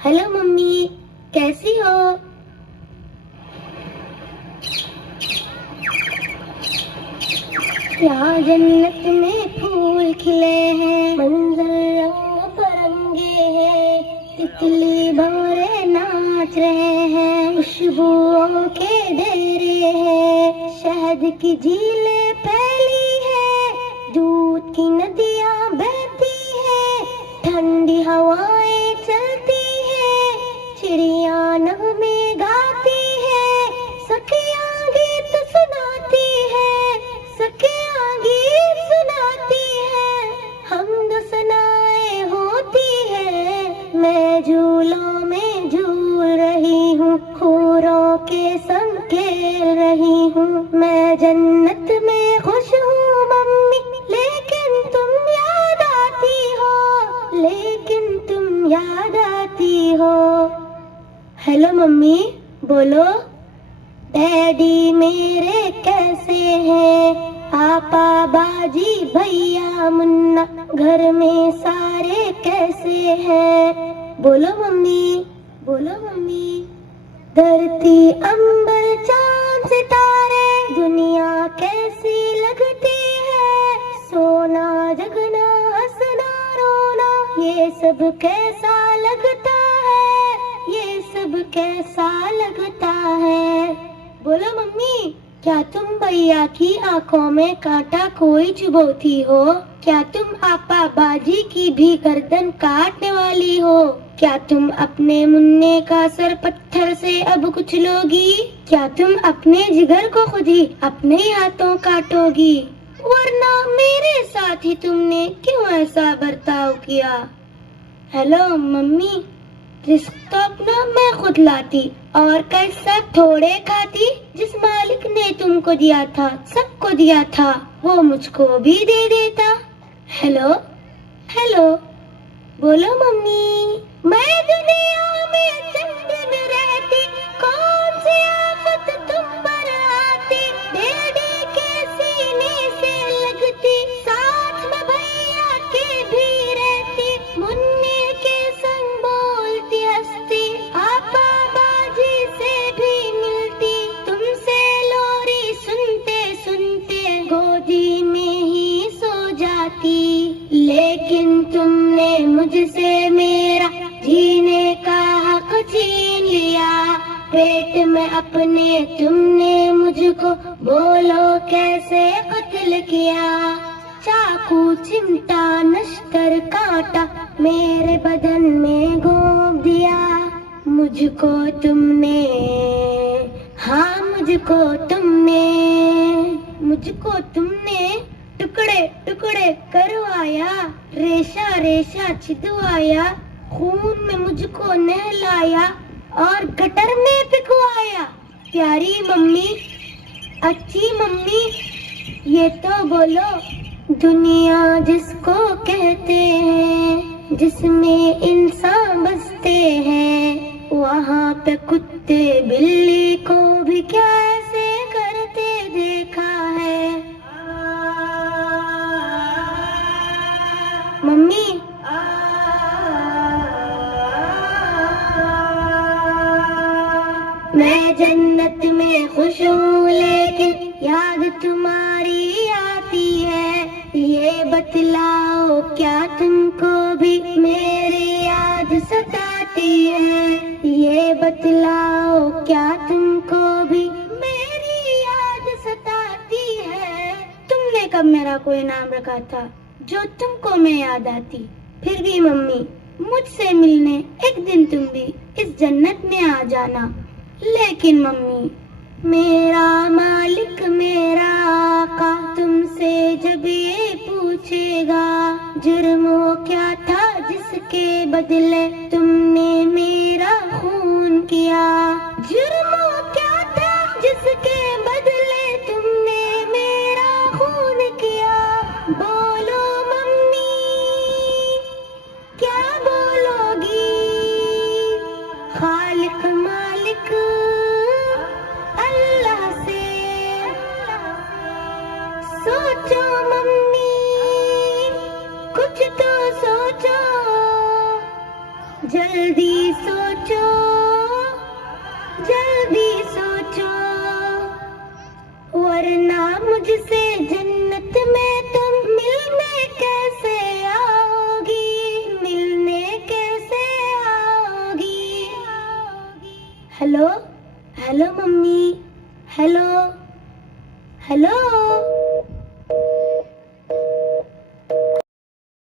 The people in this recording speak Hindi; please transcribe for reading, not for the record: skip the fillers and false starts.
हेलो मम्मी, कैसी हो? यहाँ जन्नत में फूल खिले हैं, मंजर रंग बिरंगे हैं, तितली भंवरे नाच रहे हैं, खुशबुओं के ढेरे हैं, शहद की झीलें फैली है, दूध की नदियाँ बहती है, ठंडी हवाएं चलती है, चिड़िया नगमे गाती है, सखियाँ गीत सुनाती है, सखियाँ गीत सुनाती है, हमद सनाए होती है, मैं झूलों में झूल रही हूँ, हूरों के संग खेल रही हूँ, मैं जन्नत में खुश हूँ मम्मी, लेकिन तुम याद आती हो, लेकिन तुम याद आती हो। हेलो मम्मी, बोलो। डैडी मेरे कैसे हैं, पापा बाजी भैया मुन्ना, घर में सारे कैसे हैं? बोलो मम्मी, बोलो मम्मी। धरती अंबर चांद सितारे, दुनिया कैसी लगती है, सोना जगना हंसना रोना, ये सब कैसा लगता है, ये सब कैसा लगता है? बोलो मम्मी, क्या तुम भैया की आंखों में कांटा कोई चुभोती हो? क्या तुम आपा बाजी की भी गर्दन काटने वाली हो? क्या तुम अपने मुन्ने का सर पत्थर से अब कुचलोगी? क्या तुम अपने जिगर को खुद ही अपने हाथों काटोगी? वरना मेरे साथ ही तुमने क्यों ऐसा बर्ताव किया? हेलो मम्मी, रिस्क तो अपना मैं खुद लाती और कैसा थोड़े खाती, जिस मालिक ने तुमको दिया था, सबको दिया था, वो मुझको भी दे देता। हेलो हेलो, बोलो मम्मी। मैं दुनिया में चंद दिन रहती, कौन सी आफत तुम पर आती, डैडी के सीने से लगती, साथ में भैया के भी रहती, मुन्ने के संग बोलती हंसती, आपा बाजी से भी मिलती, तुमसे लोरी सुनते सुनते गोदी में ही सो जाती, लेकिन तुमने मुझसे मेरा जीने का हक छीन लिया, पेट में अपने तुमने मुझको बोलो कैसे कत्ल किया, चाकू चिमटा नश्तर कांटा मेरे बदन में घोंप दिया, मुझको तुमने, हाँ मुझको तुमने टुकड़े टुकड़े करवाया, रेशा रेशा छिदवाया, खून में मुझको नहलाया और गटर में पिघवाया। प्यारी मम्मी, अच्छी मम्मी, ये तो बोलो, दुनिया जिसको कहते हैं, जिसमें इंसान बसते हैं, वहाँ पे कुत्ते बिल्ली को भी कैसे करते देखा है। मम्मी, मैं जन्नत में खुश हूँ, लेकिन याद तुम्हारी आती है, ये बतलाओ क्या तुमको भी मेरी याद सताती है, ये बतलाओ क्या तुमको भी मेरी याद सताती है। तुमने कब मेरा कोई नाम रखा था जो तुमको मैं याद आती? फिर भी मम्मी, मुझसे मिलने एक दिन तुम भी इस जन्नत में आ जाना। लेकिन मम्मी, मेरा मालिक मेरा आका तुमसे जब ये पूछेगा, जुर्म वो क्या था जिसके बदले तुमने मेरा खून किया, जुर्म वो क्या था जिसके बदले तुमने मेरा खून किया, बोलो मम्मी, क्या बोलोगी? खालिक मालिक अल्लाह से सोचो मम्मी, कुछ तो सोचो, जल्दी सोचो, जल्दी सोचो, वरना मुझसे जन्नत में तुम मिलने कैसे आओगी, मिलने कैसे आओगी। Hello hello mummy, hello hello.